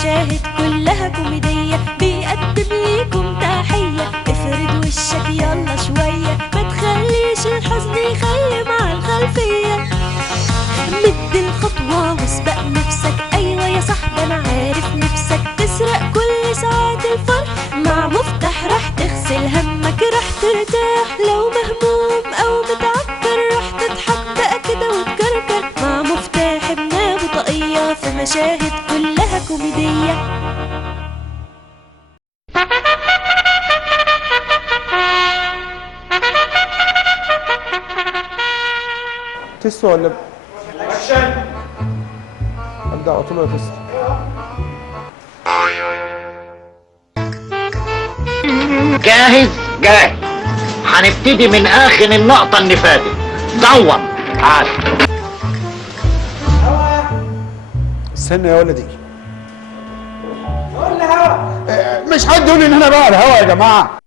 مشاهد كلها كوميدية بيقدم ليكم تحية. افرد وشك يلا شوية، ما تخليش الحزن يخيم على الخلفية. مد الخطوة واسبق نفسك، ايوه يا صاحبي انا عارف نفسك تسرق كل ساعات الفرح. مع مفتاح راح تغسل همك، راح ترتاح لو مهموم او متعكر، راح تضحك بقى كده وتكركر. مع مفتاح ابن ابو طاقية في مشاهد كلها كوميدية. تسو ولا ابدا على طول ولا تسو؟ جاهز؟ جاهز. هنبتدي من اخر النقطة اللي فاتت. دور. تعال. استنى يا ولدي. قول لي هوا. مش حد يقول لي ان انا بقى الهوا يا جماعة.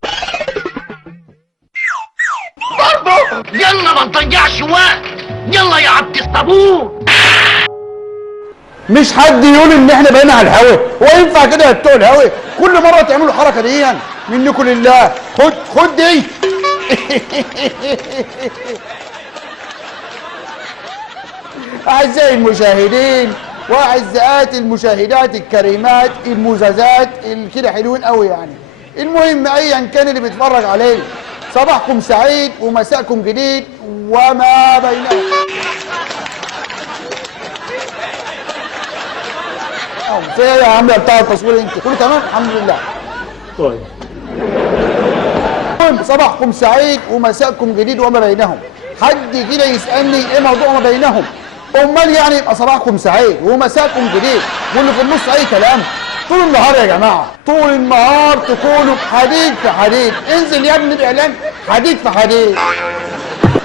برضه يلا ما نضيعش وقت. يلا يا عبد الصابون. مش حد يقول ان احنا بقينا على الهوا. هو ينفع كده يا بتوع الهوا كل مرة تعملوا الحركة دي؟ منكم لله. خد دي. أعزائي المشاهدين وأعزائات المشاهدات الكريمات المزازات كده حلوين قوي يعني. المهم أيا كان اللي بيتفرج علينا، صباحكم سعيد ومساءكم جديد وما بينهم. في ايه يا عم بتاع التصوير انت؟ كله تمام؟ الحمد لله. طيب. صباحكم سعيد ومساءكم جديد وما بينهم. حد كده يسألني ايه موضوع ما بينهم؟ امال يعني يبقى صباحكم سعيد ومساءكم جديد واللي في النص اي كلام؟ طول النهار يا جماعه، طول النهار تكونوا حديد في حديد. انزل يا ابني الاعلان حديد في حديد.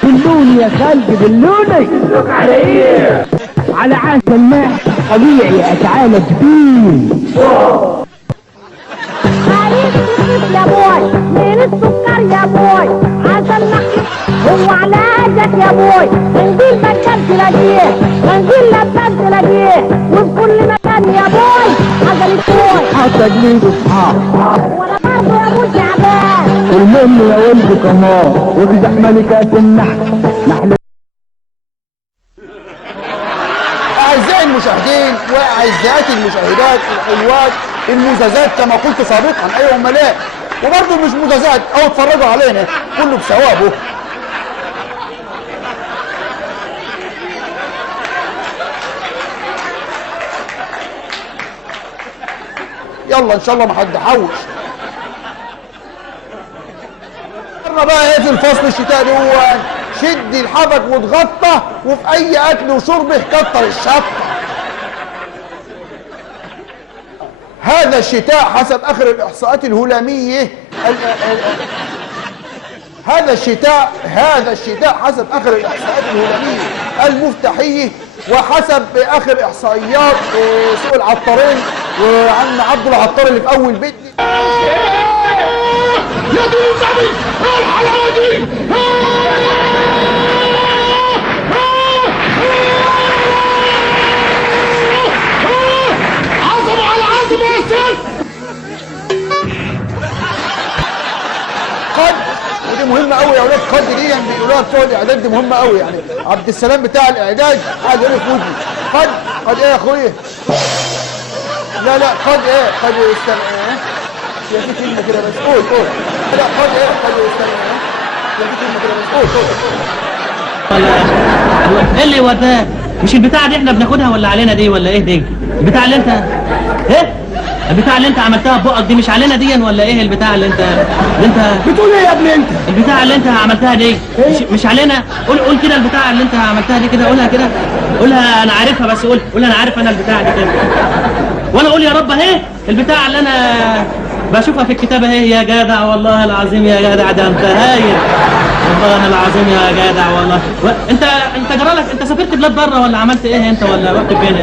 دلوني يا خالتي دلوني. دلوك على ايه؟ على عسل الماء طبيعي اتعالج بيه. عايز تفوت يا بوي من السكر يا بوي، عسل نحكي هو علاجك يا بوي. منزل مكان تلاقيه، منزل لبان تلاقيه، وفي كل مكان يا بوي عسل بوي. حتى جليد اصحاب وانا برضه يا ابو تعبان. والمهم يا ولدي كمان وفي ملكات النحل. أعزائي المشاهدين وأعزائات المشاهدات الحلوات المزازات كما قلت سابقا، أيوة أمال إيه؟ وبرضه مش مزازات أو اتفرجوا علينا كله بثوابه. يلا إن شاء الله ما حد حوش. بقى ايه في الفصل الشتاء دون؟ شد الحبك وتغطى، وفي اي اكل وشرب كتر الشطه. هذا الشتاء حسب اخر الاحصاءات الهلاميه هذا الشتاء حسب اخر الاحصاءات الهلاميه المفتاحيه، وحسب اخر احصائيات سوق العطارين وعم عبد العطار اللي في اول بيت. يا دين النبي الحلاوه دي. عظمه على عظمه يا سيد. قد ودي مهمه قوي يا اولاد. قد دي يعني بيقولوها بتوع الاعداد، دي مهمه قوي يعني. عبد السلام بتاع الاعداد قاعد يقول في ودني قد ايه يا اخويا؟ لا قد ايه؟ قد يستمع ايه؟ يا في كلمه كده بس قول. لا قد ايه؟ قد يستمع ايه؟ يا في كلمه كده بس قول. ايه اللي وداه؟ مش البتاعه دي احنا بناخدها ولا علينا دي ولا ايه دي؟ البتاعه اللي انت ايه؟ البتاعه اللي انت عملتها ببقك دي مش علينا دي ولا ايه؟ البتاعه اللي انت بتقول ايه يا ابني انت؟ البتاعه اللي انت عملتها دي مش علينا. قول كده البتاعه اللي انت عملتها دي كده، قولها كده. قولها انا عارفها بس قول انا عارف انا البتاعه دي كده. وانا اقول يا رب اهي البتاعه اللي انا بشوفها في الكتاب اهي. يا جدع والله العظيم يا جدع، ده انت هايل والله العظيم يا جدع والله. انت جرالك انت سافرت بلاد بره ولا عملت ايه انت ولا رحت فين؟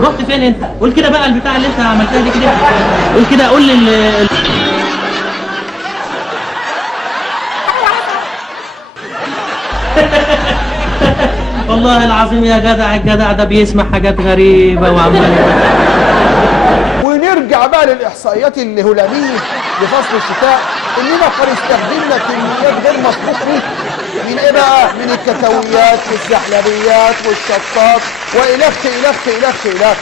رحت فين انت؟ قول كده بقى البتاع اللي انت عملتها دي كده. قول كده قول لي والله العظيم يا جدع، الجدع ده بيسمع حاجات غريبه وعمال نرجع بقى للاحصائيات الهلاميه لفصل الشتاء، اننا قد استخدمنا كميات غير مسبوقه من ايه بقى؟ من الكاكاويات والزحلبيات والشطات والخ الخ الخ الخ.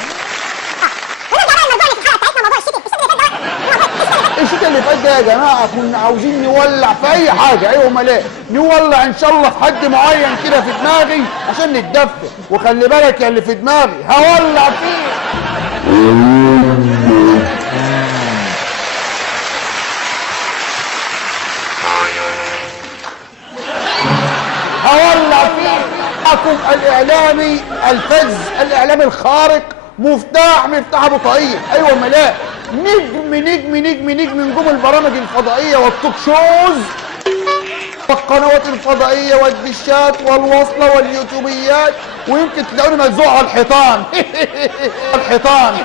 الشتاء اللي فات ده يا جماعه كنا عاوزين نولع في اي حاجه. ايوه امال ايه؟ نولع ان شاء الله في حد معين كده في دماغي عشان نتدفى. وخلي بالك يا اللي في دماغي هولع فيه. هولع فيه. معكم الاعلامي الفذ، الاعلامي الخارق، مفتاح ابو طاقية. ايوه امال ايه؟ نجم نجم نجم نجم نجوم البرامج الفضائيه والتوك شوز والقنوات الفضائيه والدشات والوصله واليوتيوبيات، ويمكن تلاقوني ملزوق على الحيطان. الحيطان.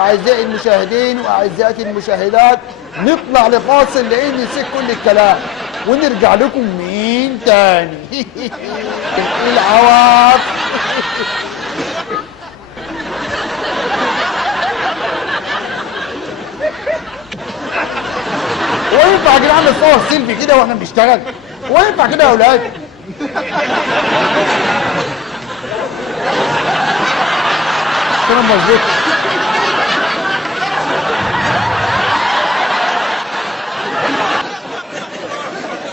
اعزائي المشاهدين واعزائي المشاهدات، نطلع لفاصل لان نسيت كل الكلام ونرجع لكم مين تاني. العواف. وينفع يا جدعان نصور سيلفي كده واحنا بنشتغل؟ وينفع كده يا اولاد؟ كلام مظبوط.